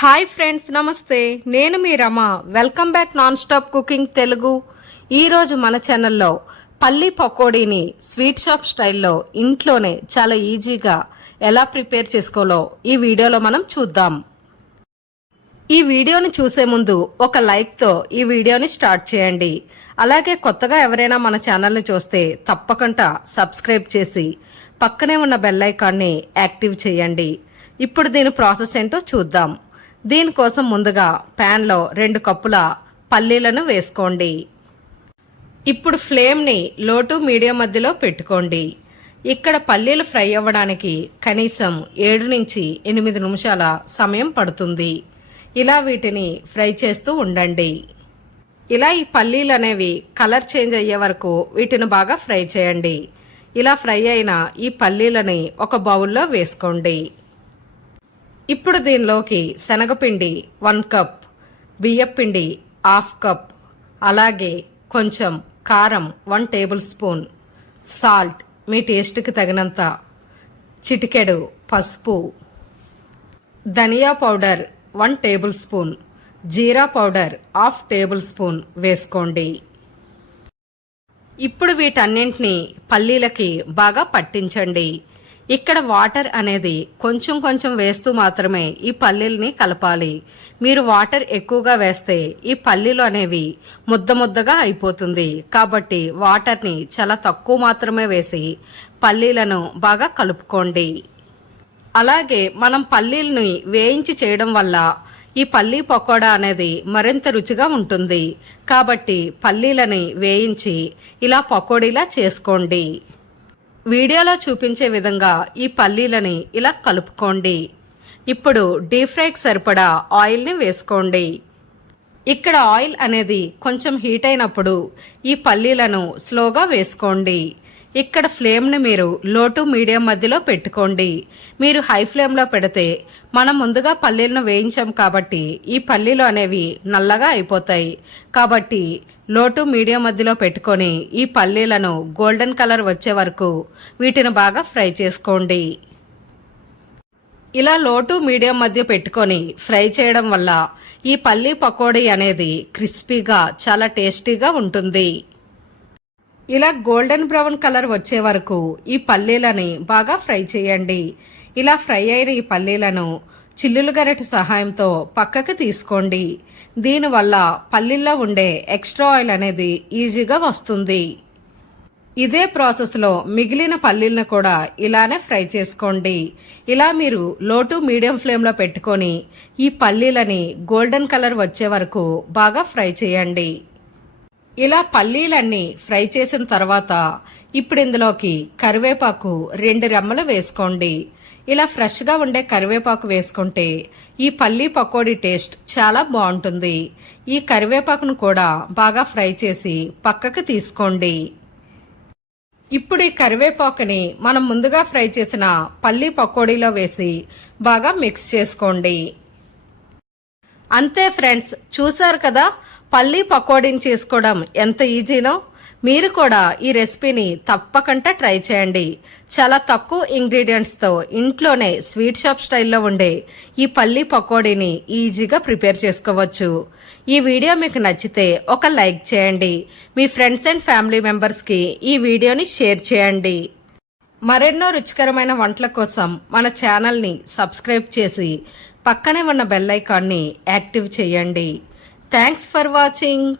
Hi friends, నమస్తే. నేను మీ Rama. Welcome back non stop cooking Telugu. ఈరోజు మన ఛానల్లో పల్లి పకోడీని స్వీట్ షాప్ స్టైల్లో ఇంట్లోనే చాలా ఈజీగా ఎలా ప్రిపేర్ చేసుకోవాలో ఈ వీడియోలో మనం చూద్దాం. ఈ వీడియోని చూసే ముందు ఒక లైక్తో ఈ వీడియోని స్టార్ట్ చేయండి. అలాగే కొత్తగా ఎవరైనా మన ఛానల్ని చూస్తే తప్పకుండా సబ్స్క్రైబ్ చేసి పక్కనే ఉన్న బెల్ ఐకాన్ని యాక్టివ్ చేయండి. ఇప్పుడు దీని ప్రాసెస్ ఏంటో చూద్దాం. దీనికోసం ముందుగా ప్యాన్లో 2 కప్పుల పల్లీలను వేసుకోండి. ఇప్పుడు ఫ్లేమ్ని లో టు మీడియం మధ్యలో పెట్టుకోండి. ఇక్కడ పల్లీలు ఫ్రై అవ్వడానికి కనీసం 7 నుంచి 8 నిమిషాల సమయం పడుతుంది. ఇలా వీటిని ఫ్రై చేస్తూ ఉండండి. ఇలా ఈ పల్లీలు అనేవి కలర్ చేంజ్ అయ్యే వరకు వీటిని బాగా ఫ్రై చేయండి. ఇలా ఫ్రై అయిన ఈ పల్లీలని ఒక బౌల్లో వేసుకోండి. ఇప్పుడు దీనిలోకి శనగపిండి 1 కప్, బియ్యపిండి 1/2 కప్, అలాగే కొంచెం కారం 1 టేబుల్ స్పూన్, సాల్ట్ మీ టేస్ట్కి తగినంత, చిటికెడు పసుపు, ధనియా పౌడర్ 1 టేబుల్ స్పూన్, జీరా పౌడర్ 1/2 టేబుల్ స్పూన్ వేసుకోండి. ఇప్పుడు వీటన్నింటినీ పల్లీలకి బాగా పట్టించండి. ఇక్కడ వాటర్ అనేది కొంచెం కొంచెం వేస్తూ మాత్రమే ఈ పల్లీలని కలపాలి. మీరు వాటర్ ఎక్కువగా వేస్తే ఈ పల్లీలు అనేవి ముద్దగా అయిపోతుంది. కాబట్టి వాటర్ని చాలా తక్కువ మాత్రమే వేసి పల్లీలను బాగా కలుపుకోండి. అలాగే మనం పల్లీలని వేయించి చేయడం వల్ల ఈ పల్లీ పకోడా అనేది మరింత రుచిగా ఉంటుంది. కాబట్టి పల్లీలని వేయించి ఇలా పకోడీలా చేసుకోండి. వీడియోలో చూపించే విధంగా ఈ పల్లీలని ఇలా కలుపుకోండి. ఇప్పుడు డీప్ ఫ్రైకి సరిపడా ఆయిల్ని వేసుకోండి. ఇక్కడ ఆయిల్ అనేది కొంచెం హీట్ అయినప్పుడు ఈ పల్లీలను స్లోగా వేసుకోండి. ఇక్కడ ఫ్లేమ్ని మీరు లో టు మీడియం మధ్యలో పెట్టుకోండి. మీరు హై ఫ్లేమ్లో పెడితే మనం ముందుగా పల్లీలను వేయించాం కాబట్టి ఈ పల్లీలు అనేవి నల్లగా అయిపోతాయి. కాబట్టి లో టు మీడియం మధ్యలో పెట్టుకొని ఈ పల్లీలను గోల్డెన్ కలర్ వచ్చే వరకు వీటిని బాగా ఫ్రై చేసుకోండి. ఇలా లో టు మీడియం మధ్య పెట్టుకొని ఫ్రై చేయడం వల్ల ఈ పల్లీ పకోడీ అనేది క్రిస్పీగా చాలా టేస్టీగా ఉంటుంది. ఇలా గోల్డెన్ బ్రౌన్ కలర్ వచ్చే వరకు ఈ పల్లీలని బాగా ఫ్రై చేయండి. ఇలా ఫ్రై అయిన ఈ పల్లీలను చిల్లులు గరిటె సహాయంతో పక్కకి తీసుకోండి. దీనివల్ల పల్లీల్లో ఉండే ఎక్స్ట్రా ఆయిల్ అనేది ఈజీగా వస్తుంది. ఇదే ప్రాసెస్లో మిగిలిన పల్లీలను కూడా ఇలానే ఫ్రై చేసుకోండి. ఇలా మీరు లో టు మీడియం ఫ్లేమ్లో పెట్టుకొని ఈ పల్లీలని గోల్డెన్ కలర్ వచ్చే వరకు బాగా ఫ్రై చేయండి. ఇలా పల్లీలన్నీ ఫ్రై చేసిన తర్వాత ఇప్పుడు ఇందులోకి కరివేపాకు 2 రెమ్మలు వేసుకోండి. ఇలా ఫ్రెష్గా ఉండే కరివేపాకు వేసుకుంటే ఈ పల్లీ పకోడీ టేస్ట్ చాలా బాగుంటుంది. ఈ కరివేపాకును కూడా బాగా ఫ్రై చేసి పక్కకు తీసుకోండి. ఇప్పుడు ఈ కరివేపాకుని మనం ముందుగా ఫ్రై చేసిన పల్లీ పకోడీలో వేసి బాగా మిక్స్ చేసుకోండి. అంతే ఫ్రెండ్స్, చూసారు కదా పల్లీ పకోడీని చేసుకోవడం ఎంత ఈజీనో. మీరు కూడా ఈ రెసిపీని తప్పకుండా ట్రై చేయండి. చాలా తక్కువ ఇంగ్రీడియంట్స్తో ఇంట్లోనే స్వీట్ షాప్ స్టైల్లో ఉండే ఈ పల్లీ పకోడీని ఈజీగా ప్రిపేర్ చేసుకోవచ్చు. ఈ వీడియో మీకు నచ్చితే ఒక లైక్ చేయండి. మీ ఫ్రెండ్స్ అండ్ ఫ్యామిలీ మెంబర్స్కి ఈ వీడియోని షేర్ చేయండి. మరెన్నో రుచికరమైన వంటల కోసం మన ఛానల్ని సబ్స్క్రైబ్ చేసి పక్కనే ఉన్న బెల్ ఐకాన్ని యాక్టివ్ చేయండి. Thanks for watching.